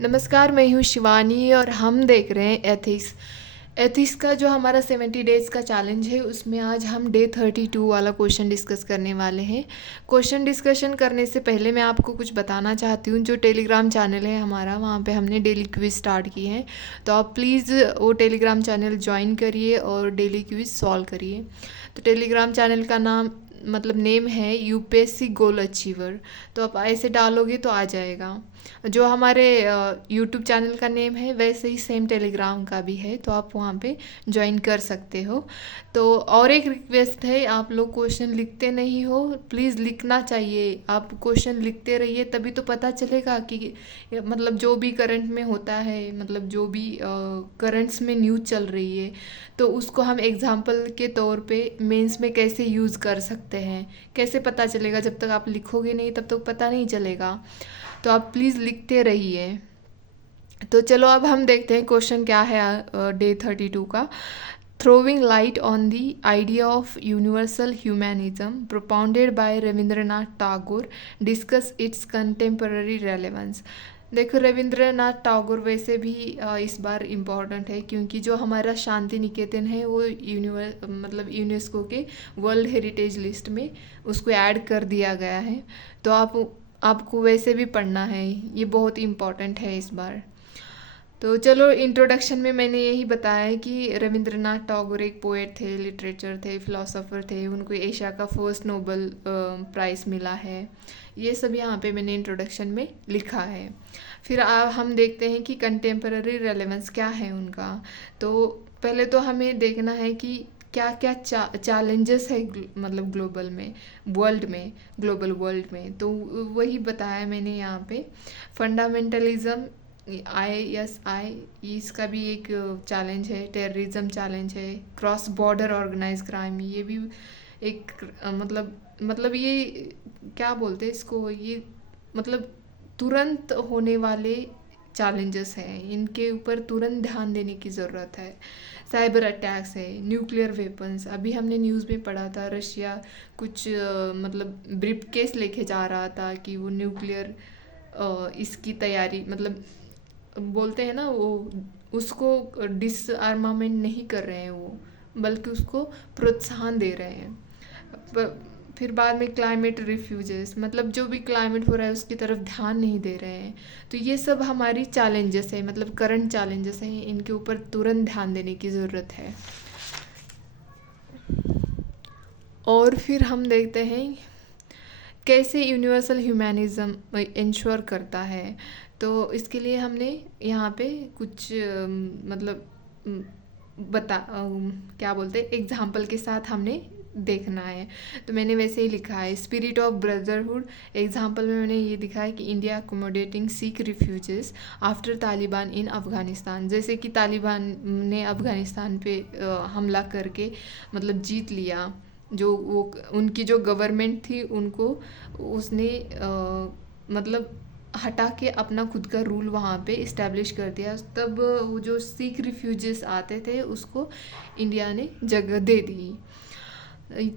नमस्कार, मैं हूँ शिवानी और हम देख रहे हैं एथिक्स। एथिक्स का जो हमारा 70 डेज़ का चैलेंज है उसमें आज हम डे 32 वाला क्वेश्चन डिस्कस करने वाले हैं। क्वेश्चन डिस्कशन करने से पहले मैं आपको कुछ बताना चाहती हूँ। जो टेलीग्राम चैनल है हमारा, वहाँ पे हमने डेली क्विज़ स्टार्ट की है, तो आप प्लीज़ वो टेलीग्राम चैनल ज्वाइन करिए और डेली क्विज़ सॉल्व करिए। तो टेलीग्राम चैनल का नाम मतलब नेम है यूपीएससी गोल अचीवर, तो आप ऐसे डालोगे तो आ जाएगा। जो हमारे यूट्यूब चैनल का नेम है वैसे ही सेम टेलीग्राम का भी है, तो आप वहाँ पे ज्वाइन कर सकते हो। तो और एक रिक्वेस्ट है, आप लोग क्वेश्चन लिखते नहीं हो, प्लीज़ लिखना चाहिए। आप क्वेश्चन लिखते रहिए तभी तो पता चलेगा कि मतलब जो भी करंट में होता है, मतलब जो भी करंट्स में न्यूज़ चल रही है, तो उसको हम एग्जाम्पल के तौर पे मेंस में कैसे यूज़ कर सकते हैं। कैसे पता चलेगा? जब तक आप लिखोगे नहीं तब तक पता नहीं चलेगा। तो आप प्लीज़ लिखते रहिए। तो चलो अब हम देखते हैं क्वेश्चन क्या है डे 32 का। Throwing light on the idea of universal humanism propounded bye Rabindranath Tagore, discuss it's contemporary relevance. देखो, रविंद्रनाथ टैगोर वैसे भी इस बार इम्पॉर्टेंट है, क्योंकि जो हमारा शांति निकेतन है वो मतलब यूनेस्को के वर्ल्ड हेरिटेज लिस्ट में उसको ऐड कर दिया गया है। तो आपको वैसे भी पढ़ना है, ये बहुत इम्पॉर्टेंट है इस बार। तो चलो, इंट्रोडक्शन में मैंने यही बताया है कि रविंद्रनाथ टैगोर एक पोएट थे, लिटरेचर थे, फिलोसोफर थे। उनको एशिया का फर्स्ट नोबेल प्राइज़ मिला है। ये सब यहाँ पे मैंने इंट्रोडक्शन में लिखा है। फिर हम देखते हैं कि कंटेम्पररी रेलेवेंस क्या है उनका। तो पहले तो हमें देखना है कि क्या क्या चैलेंजेस है मतलब ग्लोबल में, वर्ल्ड में, ग्लोबल वर्ल्ड में। तो वही बताया मैंने यहाँ पे। फंडामेंटलिज्म, ISI, इसका भी एक चैलेंज है। टेररिज्म चैलेंज है। क्रॉस बॉर्डर ऑर्गेनाइज क्राइम, ये भी एक मतलब ये क्या बोलते हैं इसको, ये मतलब तुरंत होने वाले चैलेंजेस हैं, इनके ऊपर तुरंत ध्यान देने की ज़रूरत है। साइबर अटैक्स है, न्यूक्लियर वेपन्स। अभी हमने न्यूज़ में पढ़ा था, रशिया कुछ मतलब ब्रीफ केस लेके जा रहा था कि वो न्यूक्लियर इसकी तैयारी, मतलब बोलते हैं ना वो, उसको डिसआर्मामेंट नहीं कर रहे हैं वो, बल्कि उसको प्रोत्साहन दे रहे हैं। फिर बाद में क्लाइमेट रिफ्यूजेस, मतलब जो भी क्लाइमेट हो रहा है उसकी तरफ ध्यान नहीं दे रहे हैं। तो ये सब हमारी चैलेंजेस है, मतलब करंट चैलेंजेस हैं, इनके ऊपर तुरंत ध्यान देने की ज़रूरत है। और फिर हम देखते हैं कैसे यूनिवर्सल ह्यूमैनिज्म इंश्योर करता है। तो इसके लिए हमने यहाँ पे कुछ मतलब क्या बोलते हैं, एग्जाम्पल के साथ हमने देखना है। तो मैंने वैसे ही लिखा है, स्पिरिट ऑफ ब्रदरहुड। एग्जाम्पल में मैंने ये दिखा है कि India accommodating Sikh refugees after Taliban in Afghanistan. जैसे कि तालिबान ने अफ़गानिस्तान पे हमला करके मतलब जीत लिया, जो वो उनकी जो गवर्नमेंट थी उनको उसने मतलब हटा के अपना खुद का रूल वहाँ पे इस्टेब्लिश कर दिया। तब वो जो सिख रिफ्यूजीज आते थे उसको इंडिया ने जगह दे दी।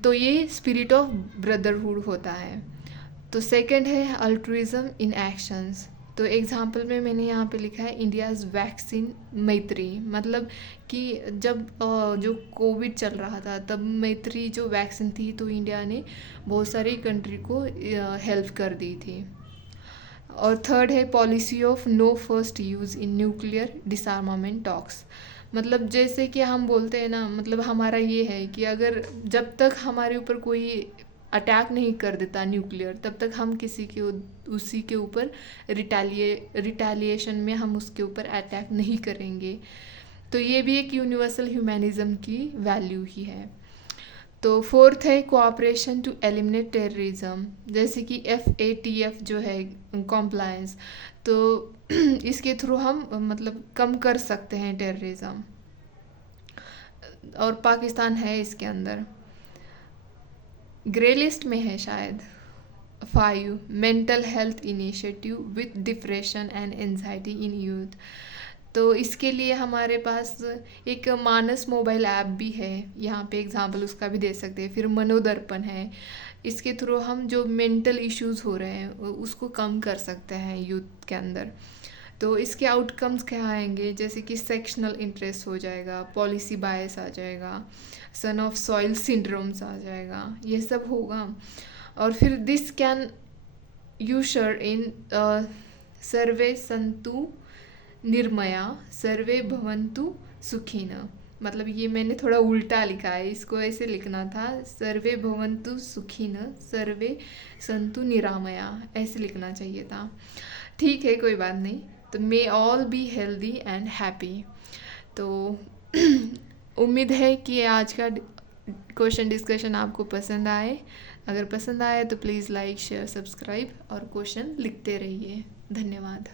तो ये स्पिरिट ऑफ ब्रदरहुड होता है। तो सेकंड है अल्ट्रुइज्म इन एक्शंस। तो एग्जाम्पल में मैंने यहाँ पे लिखा है इंडियाज़ वैक्सीन मैत्री। मतलब कि जब जो कोविड चल रहा था तब मैत्री जो वैक्सीन थी, तो इंडिया ने बहुत सारी कंट्री को हेल्प कर दी थी। और थर्ड है policy of no first use in nuclear disarmament talks. मतलब जैसे कि हम बोलते हैं ना, मतलब हमारा ये है कि अगर जब तक हमारे ऊपर कोई अटैक नहीं कर देता न्यूक्लियर, तब तक हम किसी के उसी के ऊपर रिटेलिएशन में हम उसके ऊपर अटैक नहीं करेंगे। तो ये भी एक यूनिवर्सल ह्यूमैनिज्म की वैल्यू ही है। तो फोर्थ है कोऑपरेशन टू एलिमिनेट टेररिज्म। जैसे कि FATF जो है, कॉम्प्लायंस। तो इसके थ्रू हम मतलब कम कर सकते हैं टेररिज्म। और पाकिस्तान है इसके अंदर, ग्रे लिस्ट में है शायद। 5 mental health initiative with depression and anxiety in youth. तो इसके लिए हमारे पास एक मानस मोबाइल ऐप भी है, यहाँ पे एग्जांपल उसका भी दे सकते हैं। फिर मनोदर्पण है, इसके थ्रू हम जो मेंटल इश्यूज़ हो रहे हैं उसको कम कर सकते हैं यूथ के अंदर। तो इसके आउटकम्स क्या आएंगे, जैसे कि सेक्शनल इंटरेस्ट हो जाएगा, पॉलिसी बायस आ जाएगा, सन ऑफ सॉइल सिंड्रोम्स आ जाएगा, ये सब होगा। और फिर दिस कैन यूशर इन सर्वे संतु निर्मया सर्वे भवन्तु सुखिन। मतलब ये मैंने थोड़ा उल्टा लिखा है, इसको ऐसे लिखना था, सर्वे भवन्तु सुखिन सर्वे संतु निरामया, ऐसे लिखना चाहिए था। ठीक है, कोई बात नहीं। तो may all be healthy and happy. तो उम्मीद है कि आज का क्वेश्चन डिस्कशन आपको पसंद आए। अगर पसंद आए तो प्लीज़ लाइक शेयर सब्सक्राइब और क्वेश्चन लिखते रहिए। धन्यवाद।